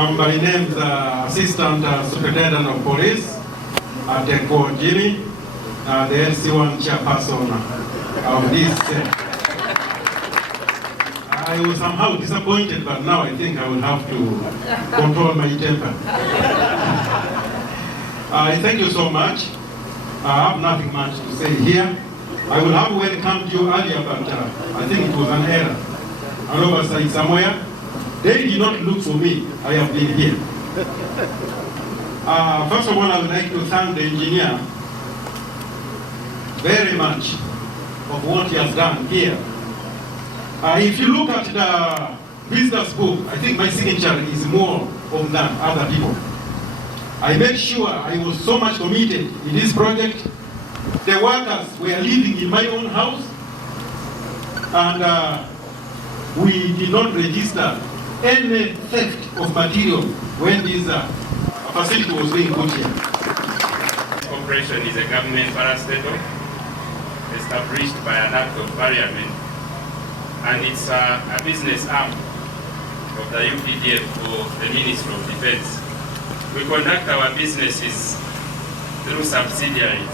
My name is Assistant Superintendent of Police at Jimmy, the LC1 chairperson of this. I was somehow disappointed, but now I think I will have to control my temper. Thank you so much. I have nothing much to say here. I would have welcomed you earlier, but I think it was an error. An oversight somewhere. They did not look for me. I have been here. First of all, I would like to thank the engineer very much of what he has done here. If you look at the business book, I think my signature is more than other people. I made sure I was so much committed in this project. The workers were living in my own house, and we did not register any theft of material when this facility was being put here. Corporation is a government parastatal established by an act of parliament, and it's a business arm of the UPDF for the Ministry of Defense. We conduct our businesses through subsidiaries,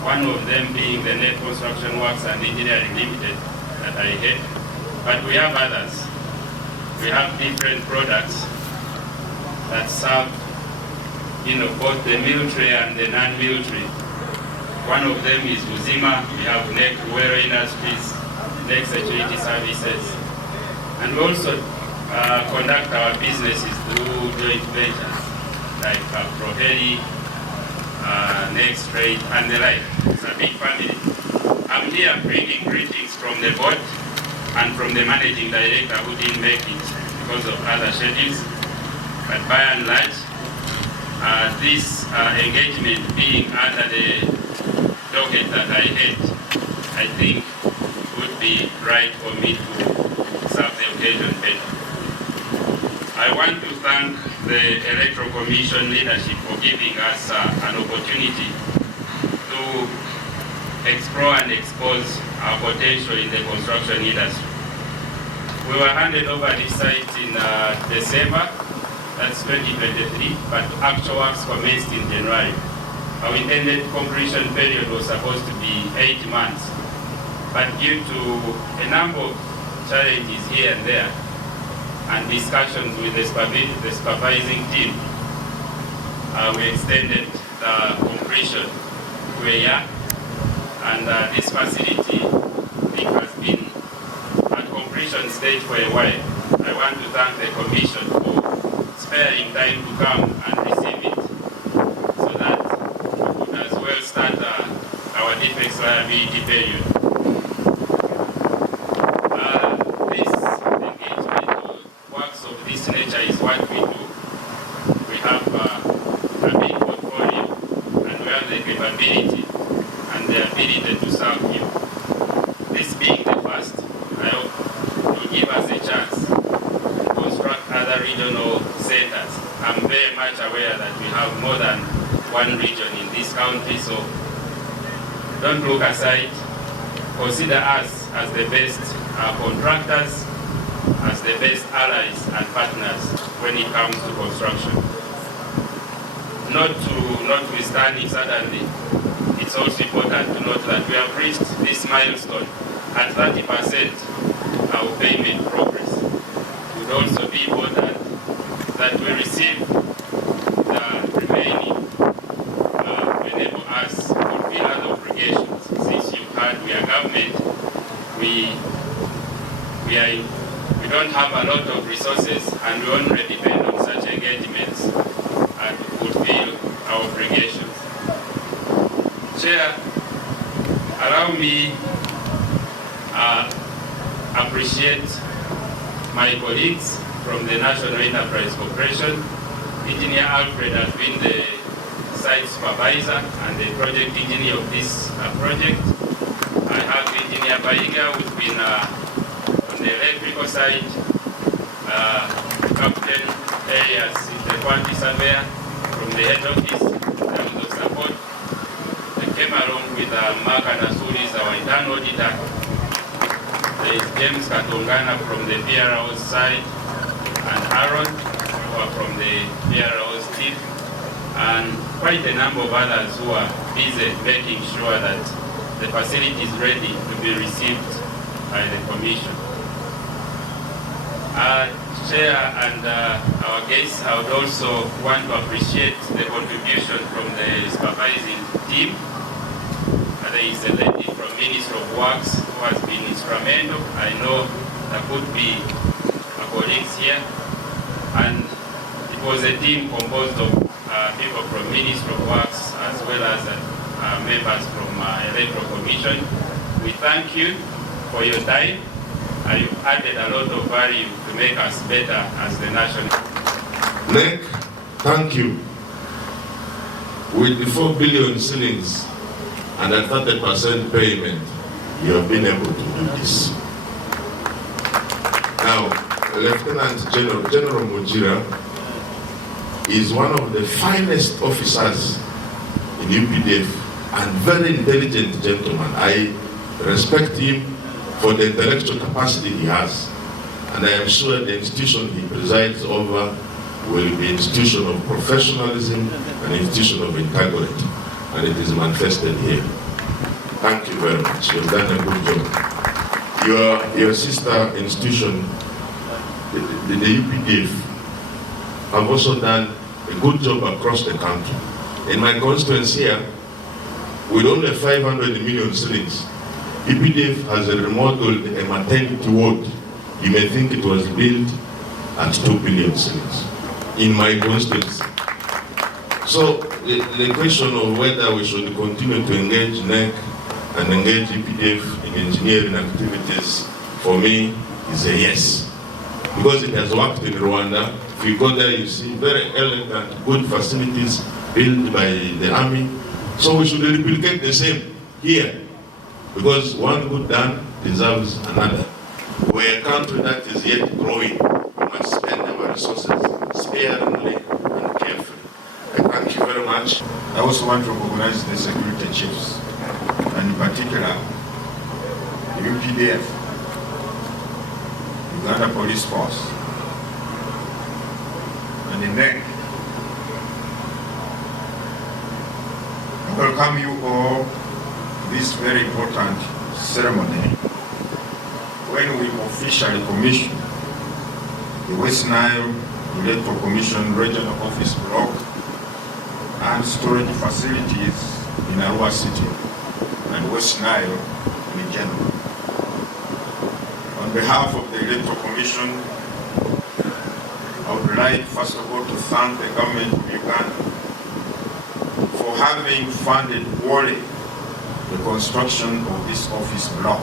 one of them being the Net Construction Works and Engineering Limited that I head, but we have others. We have different products that serve both the military and the non-military. One of them is Uzima. We have NEC Rural Industries, NEC Security Services, and we also conduct our businesses through joint ventures like Proheri, Next Trade, and the like. It's a big family. I'm here bringing greetings from the board and from the managing director who didn't make it because of other schedules. But by and large, this engagement being under the docket that I had, I think would be right for me to serve the occasion better. I want to thank the Electoral Commission leadership for giving us an opportunity to explore and expose our potential in the construction industry. We were handed over this site in December, that's 2023, but actual works commenced in January. Our intended completion period was supposed to be 8 months, but due to a number of challenges here and there, and discussions with the supervising team, we extended the completion to a year, and this facility has been at completion stage for a while. I want to thank the Commission for sparing time to come and receive it, so that we could as well start our defects liability period. This engagement or works of this nature is what we do. We have a big portfolio, and we have the capability and the ability to serve you. This being the first, I hope will give us a chance to construct other regional centers. I'm very much aware that we have more than one region in this country, so don't look aside. Consider us as the best contractors, as the best allies and partners when it comes to construction. Notwithstanding, certainly, it's also important to note that we have reached this milestone at 30% our payment progress. It would also be important that we receive the remaining enable us to fulfill other obligations. Since you've heard we are government, we don't have a lot of resources, and we only depend on such engagements to fulfill our obligations. Chair, allow me appreciate my colleagues from the National Enterprise Corporation. Engineer Alfred has been the site supervisor and the project engineer of this project. I have Engineer Baiga, who's been on the electrical side, Captain Elias, the quantity surveyor from the head office in terms of support. I came along with Mark Anasuri, our internal auditor. There is James Katongana from the PRO side, and Aaron, our from the PRO's team, and quite a number of others who are busy making sure that the facility is ready to be received by the Commission. Chair and our guests, I would also want to appreciate the contribution from the supervising team. There is a lady from Ministry of Works who has been instrumental. I know there could be colleagues here, and it was a team composed of people from Ministry of Works as well as members from Electoral Commission. We thank you for your time. You added a lot of value to make us better as the nation. NEC, thank you. With the 4 billion shillings and a 30% payment, you have been able to do this. Now, Lieutenant General Mujira is one of the finest officers in UPDF and very intelligent gentleman. I respect him for the intellectual capacity he has, and I am sure the institution he presides over will be an institution of professionalism, an institution of integrity, and it is manifested here. Thank you very much. You've done a good job. Your sister institution, the UPDF, have also done a good job across the country. In my constituency here, with only 500 million shillings, UPDF has remodeled a maternity ward. You may think it was built at 2 billion shillings in my constituency. So the question of whether we should continue to engage NEC and engage UPDF in engineering activities, for me, is a yes. Because it has worked in Rwanda. If you go there, you see very elegant, good facilities built by the army. So we should replicate the same here. Because one good done deserves another. We're a country that is yet growing. We must spend our resources sparingly and carefully. I thank you very much. I also want to recognize the security chiefs, and in particular, the UPDF, Uganda Police Force, and the NEC. I welcome you all to this very important ceremony when we officially commission the West Nile Electoral Commission Regional Office Block and storage facilities in ARUA City and West Nile in general. On behalf of the Electoral Commission, I would like first of all to thank the government of Uganda for having funded wholly the construction of this office block.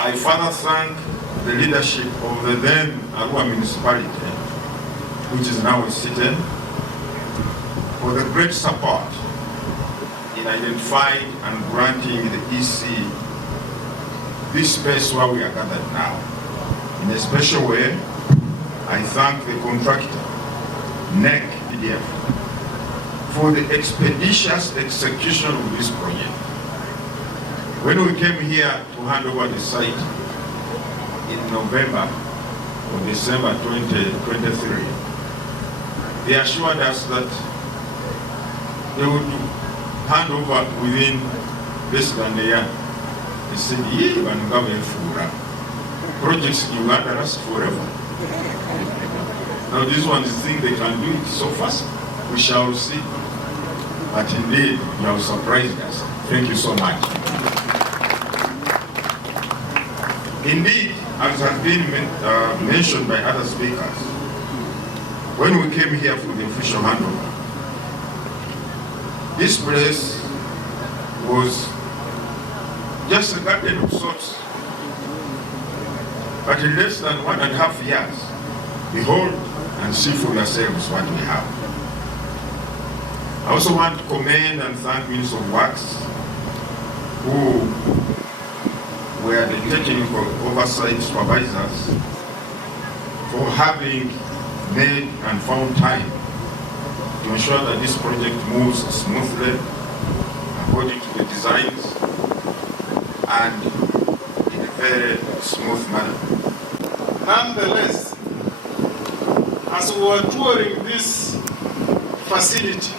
I further thank the leadership of the then ARUA municipality, which is now a city, for the great support in identifying and granting the EC this space where we are gathered now. In a special way, I thank the contractor, NEC UPDF, for the expeditious execution of this project. When we came here to hand over the site in November or December 2023, they assured us that they would hand over within less than a year. They said, projects in Uganda last forever. Now this one is think they can do it so fast. We shall see. But indeed, you have surprised us. Thank you so much. Indeed, as has been mentioned by other speakers, when we came here for the official handover, this place was just a garden of sorts. But in less than 1.5 years, behold and see for yourselves what we have. I also want to commend and thank Minister of Works, who were the technical oversight supervisors, for having made and found time to ensure that this project moves smoothly according to the designs and in a very smooth manner. Nonetheless, as we were touring this facility,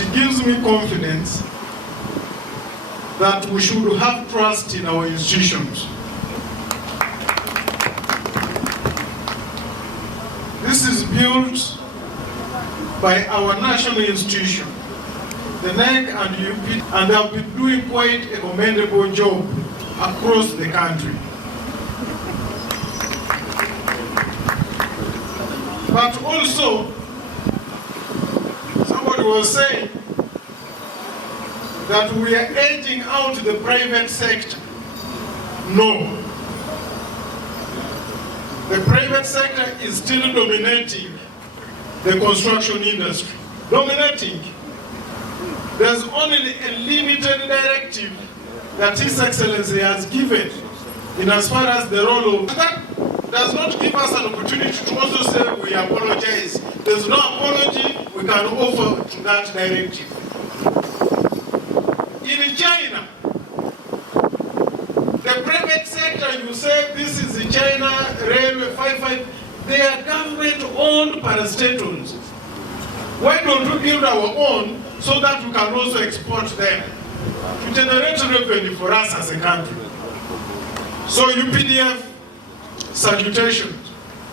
it gives me confidence that we should have trust in our institutions. This is built by our national institution, the NILE and UP, and have been doing quite a commendable job across the country. But also, somebody was saying that we are edging out the private sector. No. The private sector is still dominating the construction industry. Dominating. There's only a limited directive that His Excellency has given in as far as the role of that does not give us an opportunity to also say we apologize. There's no apology we can offer to that directive. In China, the private sector, you say this is the China Railway 55, they are government-owned parastatals. Why don't we build our own so that we can also export them to generate revenue for us as a country? So UPDF, salutations.